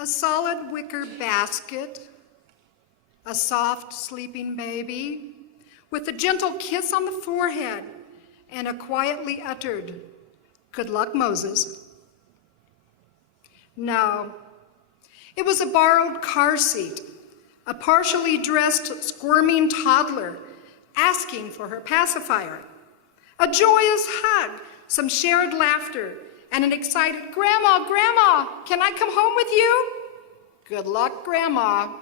A solid wicker basket, a soft sleeping baby, with a gentle kiss on the forehead and a quietly uttered, "Good luck, Moses." No, it was a borrowed car seat, a partially dressed, squirming toddler asking for her pacifier, a joyous hug, some shared laughter, and an excited, "Grandma, Grandma, can I come home with you?" "Good luck, Grandma."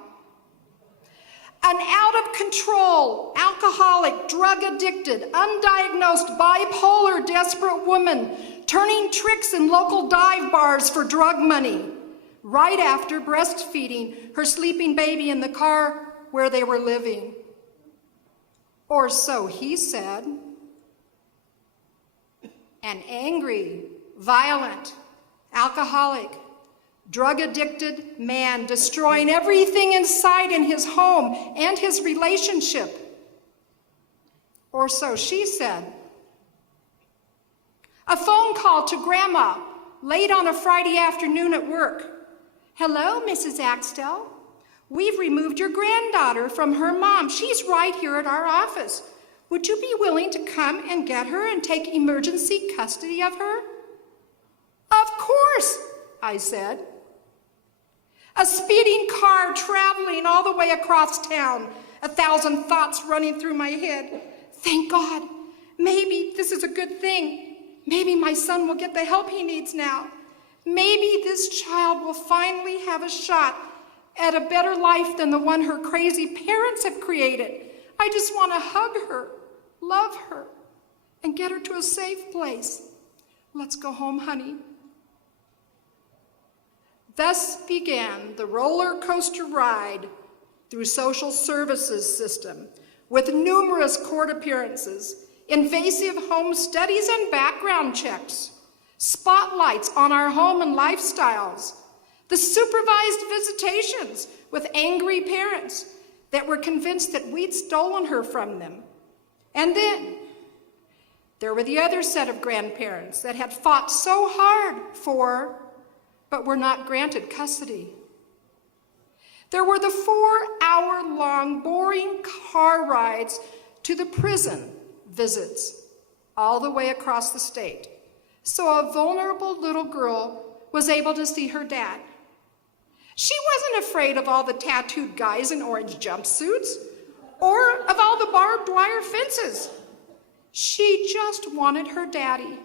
An out-of-control, alcoholic, drug-addicted, undiagnosed, bipolar, desperate woman turning tricks in local dive bars for drug money, right after breastfeeding her sleeping baby in the car where they were living. Or so he said. An angry, violent, alcoholic, drug-addicted man destroying everything in sight in his home and his relationship. Or so she said. A phone call to Grandma late on a Friday afternoon at work. "Hello, Mrs. Axtell. We've removed your granddaughter from her mom. She's right here at our office. Would you be willing to come and get her and take emergency custody of her?" "Of course," I said. A speeding car traveling all the way across town, 1,000 thoughts running through my head. Thank God, maybe this is a good thing. Maybe my son will get the help he needs now. Maybe this child will finally have a shot at a better life than the one her crazy parents have created. I just want to hug her, love her, and get her to a safe place. Let's go home, honey. Thus began the roller coaster ride through social services system with numerous court appearances, invasive home studies and background checks, spotlights on our home and lifestyles, the supervised visitations with angry parents that were convinced that we'd stolen her from them. And then there were the other set of grandparents that had fought so hard for, but were not granted custody. There were the 4-hour-long boring car rides to the prison visits all the way across the state, so a vulnerable little girl was able to see her dad. She wasn't afraid of all the tattooed guys in orange jumpsuits or of all the barbed wire fences. She just wanted her daddy.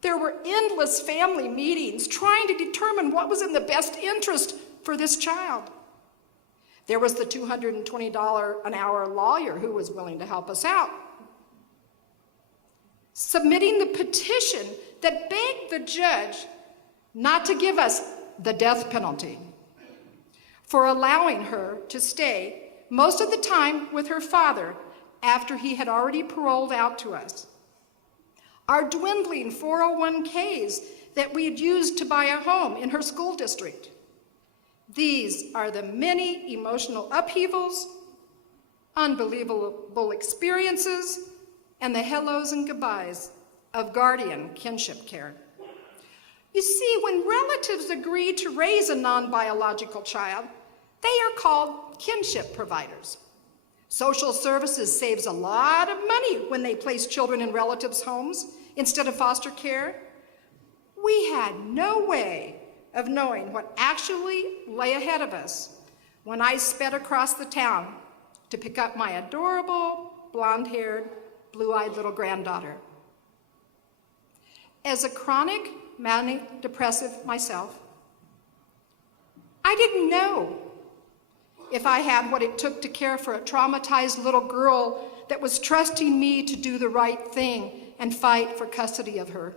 There were endless family meetings trying to determine what was in the best interest for this child. There was the $220 an hour lawyer who was willing to help us out. Submitting the petition that begged the judge not to give us the death penalty for allowing her to stay most of the time with her father after he had already paroled out to us. Our dwindling 401ks that we had used to buy a home in her school district. These are the many emotional upheavals, unbelievable experiences, and the hellos and goodbyes of guardian kinship care. You see, when relatives agree to raise a non-biological child, they are called kinship providers. Social services saves a lot of money when they place children in relatives' homes instead of foster care. We had no way of knowing what actually lay ahead of us when I sped across the town to pick up my adorable, blonde-haired, blue-eyed little granddaughter. As a chronic manic depressive myself, I didn't know if I had what it took to care for a traumatized little girl that was trusting me to do the right thing and fight for custody of her.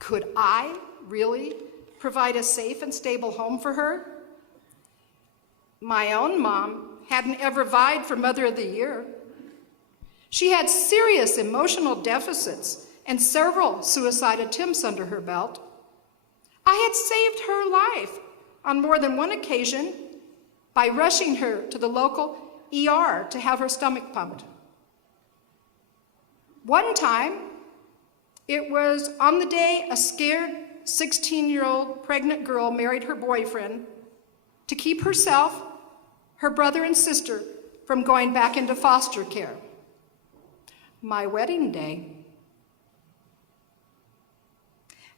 Could I really provide a safe and stable home for her? My own mom hadn't ever vied for Mother of the Year. She had serious emotional deficits and several suicide attempts under her belt. I had saved her life on more than one occasion by rushing her to the local ER to have her stomach pumped. One time, it was on the day a scared 16-year-old pregnant girl married her boyfriend to keep herself, her brother and sister from going back into foster care. My wedding day.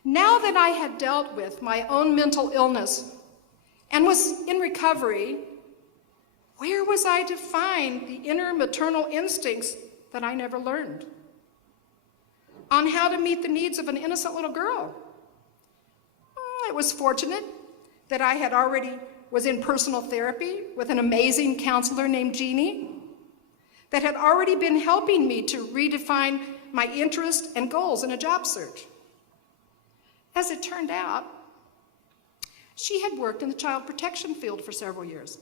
Now that I had dealt with my own mental illness and was in recovery, where was I to find the inner maternal instincts that I never learned on how to meet the needs of an innocent little girl? It was fortunate that I had already was in personal therapy with an amazing counselor named Jeannie that had already been helping me to redefine my interests and goals in a job search. As it turned out, she had worked in the child protection field for several years,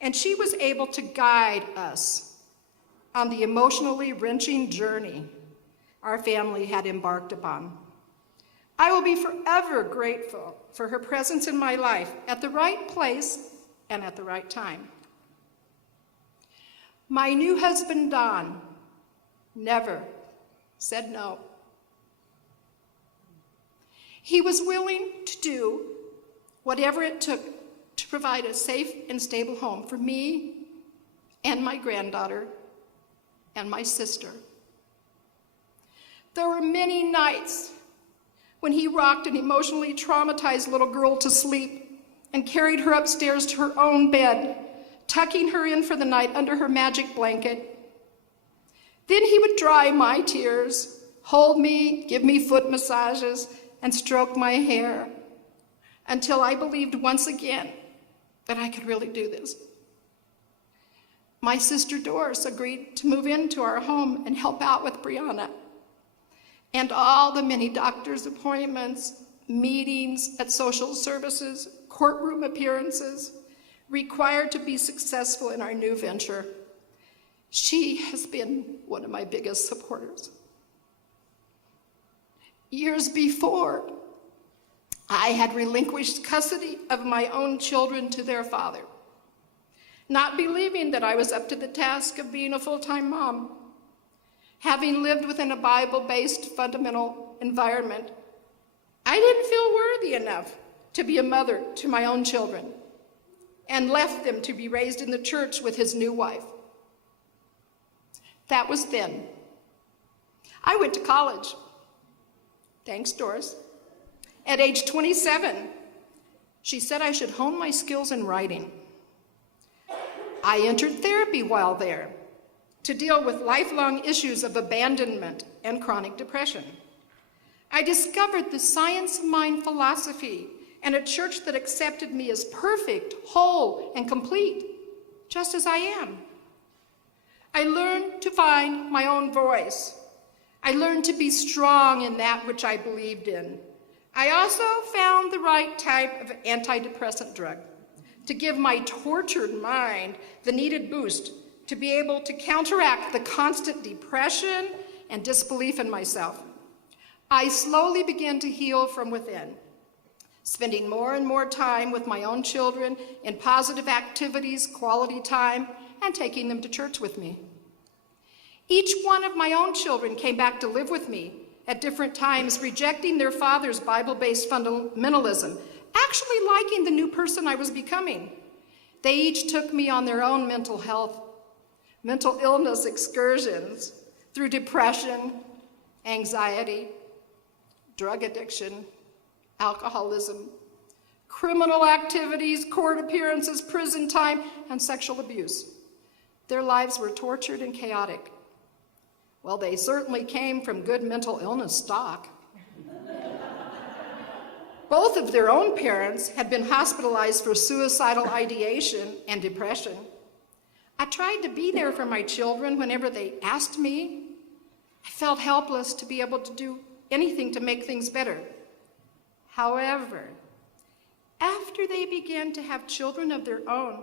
and she was able to guide us on the emotionally wrenching journey our family had embarked upon. I will be forever grateful for her presence in my life at the right place and at the right time. My new husband, Don, never said no. He was willing to do whatever it took to provide a safe and stable home for me and my granddaughter and my sister. There were many nights when he rocked an emotionally traumatized little girl to sleep and carried her upstairs to her own bed, tucking her in for the night under her magic blanket. Then he would dry my tears, hold me, give me foot massages, and stroke my hair until I believed once again that I could really do this. My sister Doris agreed to move into our home and help out with Brianna, and all the many doctor's appointments, meetings at social services, courtroom appearances required to be successful in our new venture. She has been one of my biggest supporters. Years before, I had relinquished custody of my own children to their father, not believing that I was up to the task of being a full-time mom. Having lived within a Bible-based fundamental environment, I didn't feel worthy enough to be a mother to my own children and left them to be raised in the church with his new wife. That was then. I went to college. Thanks, Doris. At age 27, she said I should hone my skills in writing. I entered therapy while there to deal with lifelong issues of abandonment and chronic depression. I discovered the science of mind philosophy and a church that accepted me as perfect, whole, and complete, just as I am. I learned to find my own voice. I learned to be strong in that which I believed in. I also found the right type of antidepressant drug to give my tortured mind the needed boost to be able to counteract the constant depression and disbelief in myself. I slowly began to heal from within, spending more and more time with my own children in positive activities, quality time, and taking them to church with me. Each one of my own children came back to live with me at different times, rejecting their father's Bible-based fundamentalism, actually liking the new person I was becoming. They each took me on their own mental illness excursions through depression, anxiety, drug addiction, alcoholism, criminal activities, court appearances, prison time, and sexual abuse. Their lives were tortured and chaotic. Well, they certainly came from good mental illness stock. Both of their own parents had been hospitalized for suicidal ideation and depression. I tried to be there for my children whenever they asked me. I felt helpless to be able to do anything to make things better. However, after they began to have children of their own,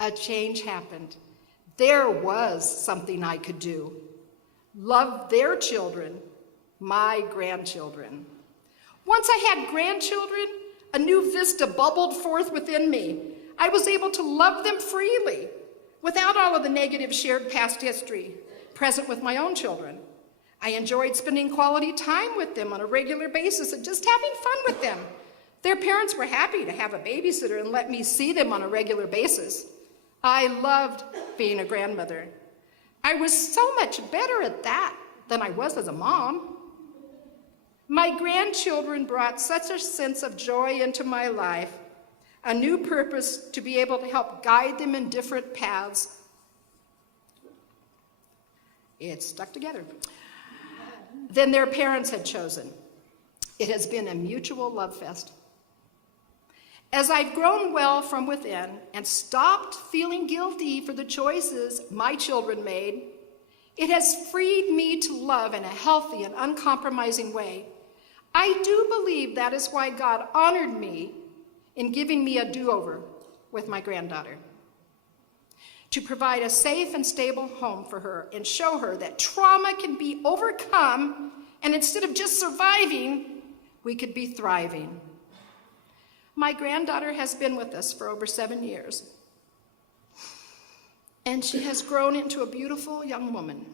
a change happened. There was something I could do. Love their children, my grandchildren. Once I had grandchildren, a new vista bubbled forth within me. I was able to love them freely, without all of the negative shared past history present with my own children. I enjoyed spending quality time with them on a regular basis and just having fun with them. Their parents were happy to have a babysitter and let me see them on a regular basis. I loved being a grandmother. I was so much better at that than I was as a mom. My grandchildren brought such a sense of joy into my life, a new purpose to be able to help guide them in different paths. It's stuck together. Than their parents had chosen. It has been a mutual love fest. As I've grown well from within and stopped feeling guilty for the choices my children made, it has freed me to love in a healthy and uncompromising way. I do believe that is why God honored me in giving me a do-over with my granddaughter, to provide a safe and stable home for her and show her that trauma can be overcome, and instead of just surviving, we could be thriving. My granddaughter has been with us for over 7 years, and she has grown into a beautiful young woman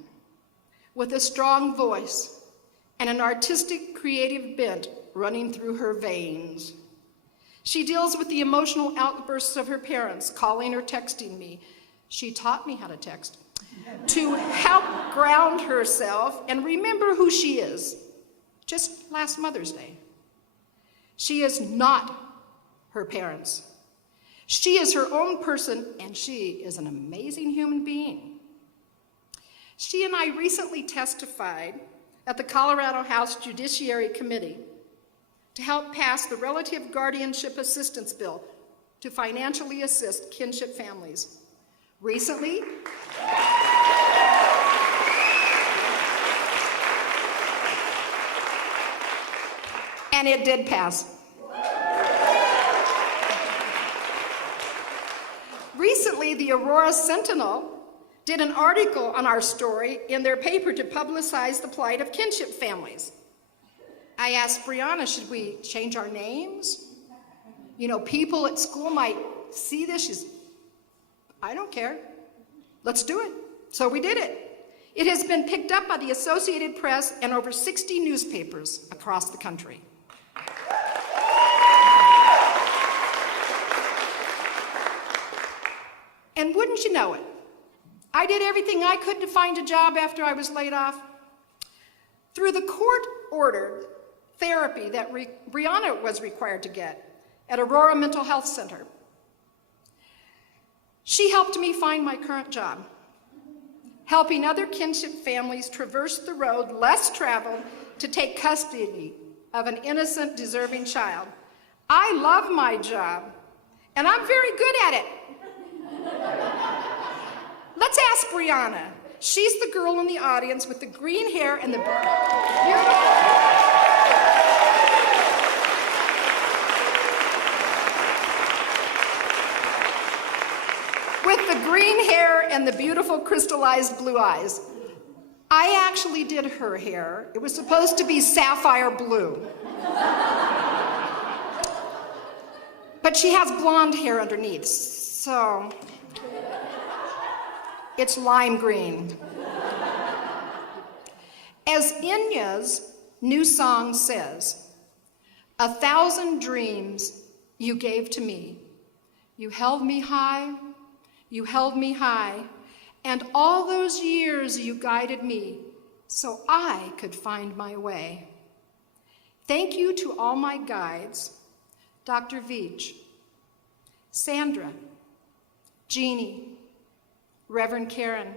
with a strong voice and an artistic, creative bent running through her veins. She deals with the emotional outbursts of her parents, calling or texting me. She taught me how to text, to help ground herself and remember who she is, just last Mother's Day. She is not her parents. She is her own person, and she is an amazing human being. She and I recently testified at the Colorado House Judiciary Committee to help pass the Relative Guardianship Assistance Bill to financially assist kinship families. Recently, and it did pass. Recently, the Aurora Sentinel did an article on our story in their paper to publicize the plight of kinship families. I asked Brianna, should we change our names? You know, people at school might see this. I don't care. Let's do it. So we did it. It has been picked up by the Associated Press and over 60 newspapers across the country. And wouldn't you know it, I did everything I could to find a job after I was laid off. Through the court-ordered therapy that Brianna was required to get at Aurora Mental Health Center, she helped me find my current job, helping other kinship families traverse the road less traveled to take custody of an innocent, deserving child. I love my job, and I'm very good at it. Let's ask Brianna. She's the girl in the audience with the green hair and the beautiful crystallized blue eyes. I actually did her hair. It was supposed to be sapphire blue. But she has blonde hair underneath, so it's lime green. As Inya's new song says, 1,000 dreams you gave to me. You held me high, and all those years you guided me so I could find my way. Thank you to all my guides, Dr. Veach, Sandra, Jeannie, Reverend Karen,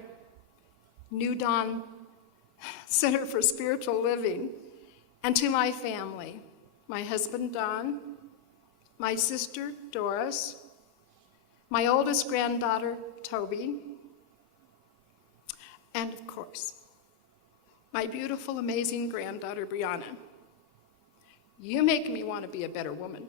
New Dawn Center for Spiritual Living, and to my family, my husband Don, my sister Doris, my oldest granddaughter Toby, and of course, my beautiful, amazing granddaughter Brianna. You make me want to be a better woman.